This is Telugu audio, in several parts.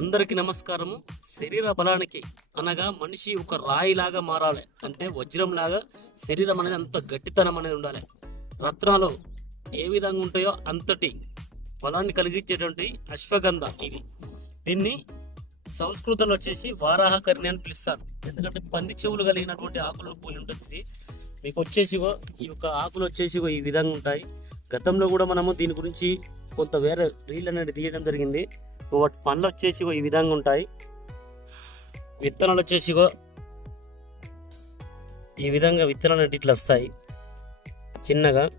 అందరికీ నమస్కారము. శరీర బలానికి అనగా మనిషి ఒక రాయిలాగా మారాలి. అంటే వజ్రం లాగా శరీరం అనేది అంత గట్టితనం అనేది ఉండాలి. రత్నాలు ఏ విధంగా ఉంటాయో అంతటి బలాన్ని కలిగించేటువంటి అశ్వగంధ ఇది. దీన్ని సంస్కృతంలో వచ్చేసి వారాహకర్ణి అని పిలుస్తారు. ఎందుకంటే పంది చెవులు కలిగినటువంటి ఆకులు పూలు ఉంటుంది. మీకు వచ్చేసి ఈ యొక్క ఆకులు వచ్చేసిగో ఈ విధంగా ఉంటాయి. గతంలో కూడా మనము దీని గురించి కొంత వేరే రీల్ అనేది తీయడం జరిగింది. వాటి పండ్లు వచ్చేసి ఈ విధంగా ఉంటాయి. విత్తనాలు వచ్చేసిగో ఈ విధంగా విత్తనాలు ఇట్లా వస్తాయి. చిన్నగా.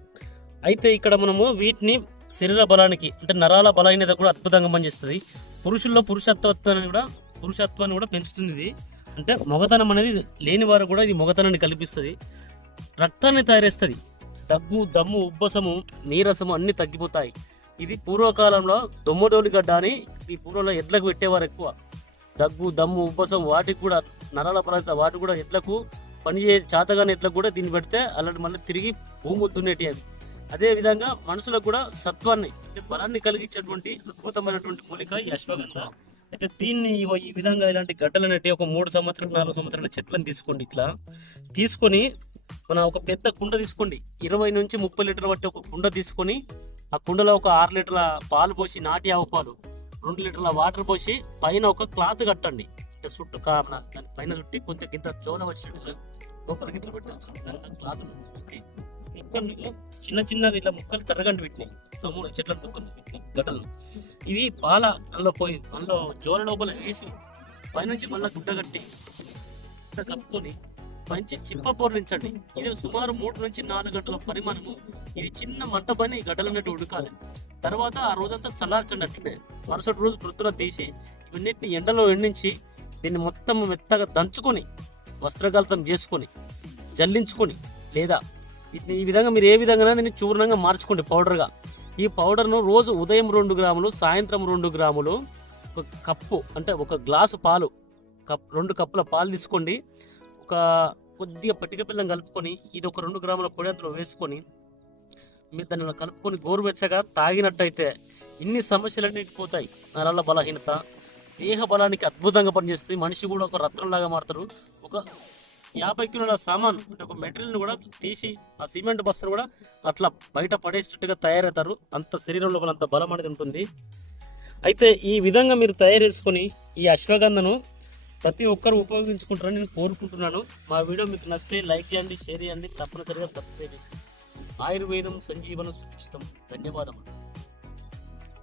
అయితే ఇక్కడ మనము వీటిని శరీర బలానికి అంటే నరాల బలహీనత కూడా అద్భుతంగా పనిచేస్తుంది. పురుషుల్లో పురుషత్వాన్ని కూడా పురుషత్వాన్ని కూడా పెంచుతుంది ఇది. అంటే మొగతనం అనేది లేని వారు కూడా ఇది మొగతనాన్ని కల్పిస్తుంది. రక్తాన్ని తయారేస్తుంది దగ్గు దమ్ము ఉబ్బసము నీరసము అన్నీ తగ్గిపోతాయి. ఇది పూర్వకాలంలో దొమ్మడోలి గడ్డ అని ఈ పూర్వంలో ఎడ్లకు పెట్టేవారు ఎక్కువ. దగ్గు దమ్ము ఉబ్బసం వాటికి కూడా నరాల పరంగా వాటికి కూడా ఎడ్లకు పనిచే చేతగాని ఎడ్లకు కూడా దీన్ని పెడితే అలాంటి మళ్ళీ తిరిగి భూమి దున్నేటి అది. అదే విధంగా మనుషులకు కూడా సత్వాన్ని బలాన్ని కలిగించేటువంటి అద్భుతమైనటువంటి మూలిక ఈ అశ్వగంధ. అయితే దీన్ని ఈ విధంగా ఇలాంటి గడ్డలు అనేటివి ఒక మూడు సంవత్సరాలు నాలుగు సంవత్సరాల చెట్లను తీసుకోండి ఇట్లా. తీసుకొని మన ఒక పెద్ద కుండ తీసుకోండి. ఇరవై నుంచి ముప్పై లీటర్ల బట్టి ఒక కుండ తీసుకొని ఆ కుండలో ఒక ఆరు లీటర్ల పాలు పోసి నాటి ఆవు పాలు రెండు లీటర్ల వాటర్ పోసి పైన ఒక క్లాత్ కట్టండి. అంటే చుట్టూ కారణ దాని పైన చుట్టి కొంచెం గింత చోన వచ్చినట్టు లోపల గింత పెట్టాలి క్లాత్ ముక్కలు చిన్న చిన్నగా ఇట్లా ముక్కలు తరగండి పెట్టినాయి మూడు చెట్ల ముక్కలు గట్టలు గడ్డలు. ఇవి పాల అందులో పోయి అందులో జోన లోపల వేసి పైనుంచి మళ్ళీ గుడ్డ కట్టి కప్పుకొని మంచి చిప్ప పొరలించండి ఇది సుమారు మూడు నుంచి నాలుగు గంటల పరిమాణము. ఇది చిన్న మంట పైన ఈ ఉడకాలి. తర్వాత ఆ రోజంతా చల్లార్చండి అట్లనే మరుసటి రోజు వృత్తిలో తీసి ఇవన్నిటిని ఎండలో ఎండించి దీన్ని మొత్తం మెత్తగా దంచుకొని వస్త్రగల్తం చేసుకొని జల్లించుకొని లేదా ఈ విధంగా మీరు ఏ విధంగా దీన్ని చూర్ణంగా మార్చుకోండి పౌడర్గా. ఈ పౌడర్ను రోజు ఉదయం రెండు గ్రాములు సాయంత్రం రెండు గ్రాములు ఒక కప్పు అంటే ఒక గ్లాసు పాలు కప్ రెండు కప్పుల పాలు తీసుకోండి. ఒక కొద్దిగా పట్టిక పిల్లం కలుపుకొని ఇది ఒక రెండు గ్రాముల పొడి అందులో వేసుకొని మీరు దాన్ని కలుపుకొని గోరువెచ్చగా తాగినట్టయితే ఇన్ని సమస్యలన్నీ పోతాయి. నరాల బలహీనత దేహ బలానికి అద్భుతంగా పనిచేస్తుంది. మనిషి కూడా ఒక రత్నంలాగా మారుతారు ఒక యాభై కిలోల సామాన్ అంటే ఒక మెటీరియల్ని కూడా తీసి ఆ సిమెంట్ బస్సును కూడా అట్లా బయట పడేసేట్టుగా తయారవుతారు. అంత శరీరం లోపల అంత బలం అనేది ఉంటుంది. అయితే ఈ విధంగా మీరు తయారు చేసుకొని ఈ అశ్వగంధను ప్రతి ఒక్కరు ఉపయోగించుకుంటారని నేను కోరుకుంటున్నాను. మా వీడియో మీకు నచ్చితే లైక్ చేయండి షేర్ చేయండి తప్పనిసరిగా సబ్స్క్రైబ్ చేయండి. ఆయుర్వేదం సంజీవన సుచితం ధన్యవాదములు.